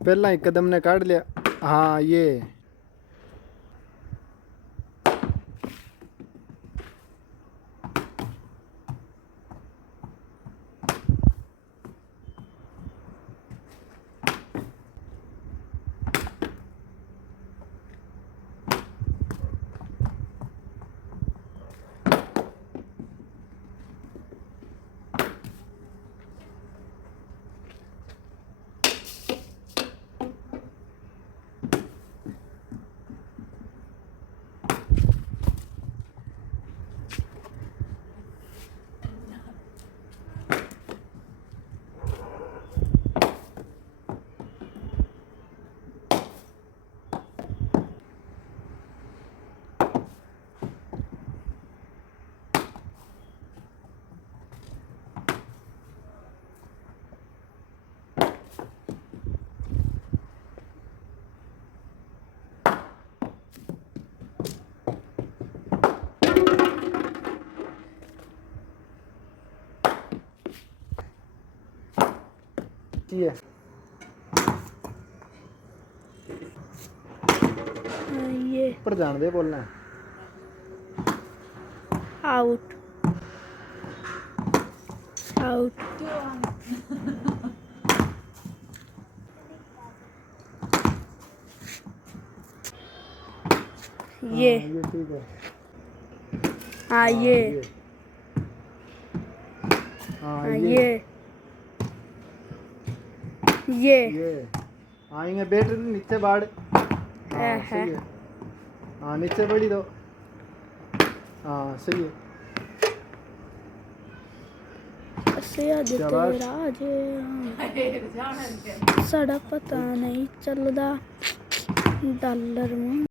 पहला ही कदम ने काट लिया। हाँ ये ये ऊपर जान दे बोलना है। आउट आउट ये ठीक है। हाँ ये हाँ हाँ ये ये आएंगे बैठ नीचे बाढ़। हाँ सही है। हाँ नीचे बढ़ी दो। हाँ सही है। राज साढ़ा पता नहीं चलदा डॉलर में